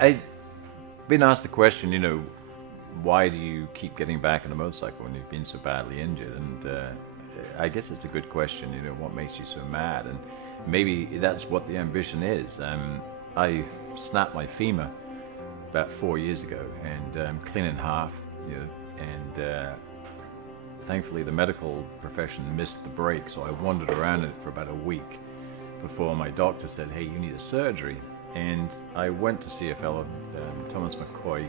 I've been asked the question, why do you keep getting back on a motorcycle when you've been so badly injured? And I guess it's a good question, what makes you so mad? And maybe that's what the ambition is. I snapped my femur about 4 years ago, and clean in half, and thankfully the medical profession missed the break, so I wandered around it for about a week before my doctor said, hey, you need a surgery. And I went to see a fellow, Thomas McCoy,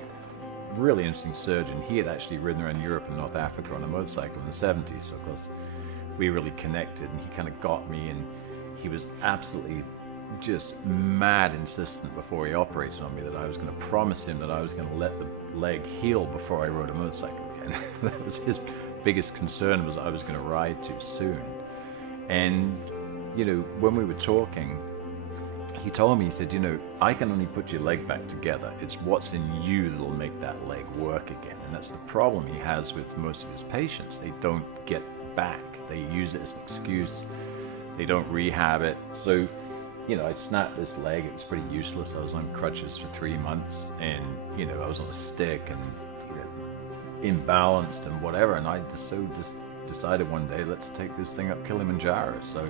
really interesting surgeon. He had actually ridden around Europe and North Africa on a motorcycle in the 70s, so of course we really connected, and he kind of got me, and he was absolutely just mad insistent before he operated on me that I was going to promise him that I was going to let the leg heal before I rode a motorcycle again. That was his biggest concern, was I was going to ride too soon. And when we were talking, he told me, he said, I can only put your leg back together. It's what's in you that'll make that leg work again. And that's the problem he has with most of his patients. They don't get back. They use it as an excuse. They don't rehab it. So, I snapped this leg. It was pretty useless. I was on crutches for 3 months, and, I was on a stick and, imbalanced and whatever. And I just decided one day, let's take this thing up Kilimanjaro. So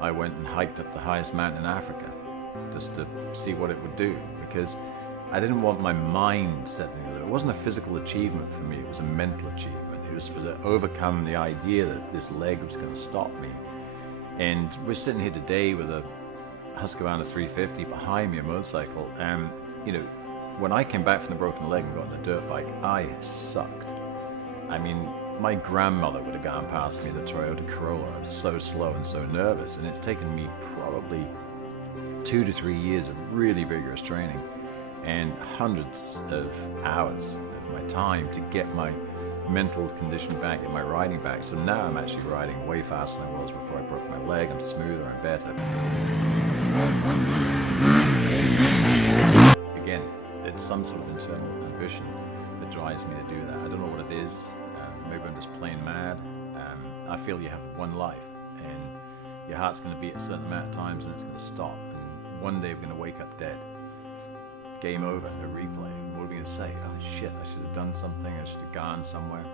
I went and hiked up the highest mountain in Africa just to see what it would do, because I didn't want my mind setting it. It wasn't a physical achievement for me, it was a mental achievement. It was to overcome the idea that this leg was going to stop me. And we're sitting here today with a Husqvarna 350 behind me, a motorcycle, and when I came back from the broken leg and got on a dirt bike, I sucked. I mean, my grandmother would have gone past me in the Toyota Corolla. I was so slow and so nervous, and it's taken me probably 2 to 3 years of really vigorous training and hundreds of hours of my time to get my mental condition back, get my riding back. So now I'm actually riding way faster than I was before I broke my leg. I'm smoother and better. Again, it's some sort of internal ambition that drives me to do that. I don't know what it is. Maybe I'm just plain mad. I feel you have one life, and your heart's going to beat a certain amount of times, and it's going to stop. And one day we're going to wake up dead. Game over, a replay. What are we going to say? Oh shit, I should have done something. I should have gone somewhere.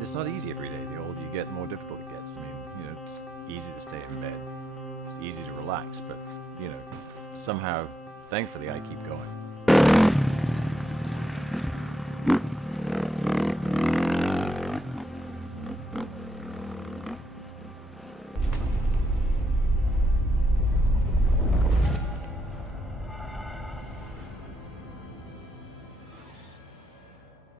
It's not easy every day. The older you get, the more difficult it gets. I mean, it's easy to stay in bed. It's easy to relax, but, somehow, thankfully, I keep going.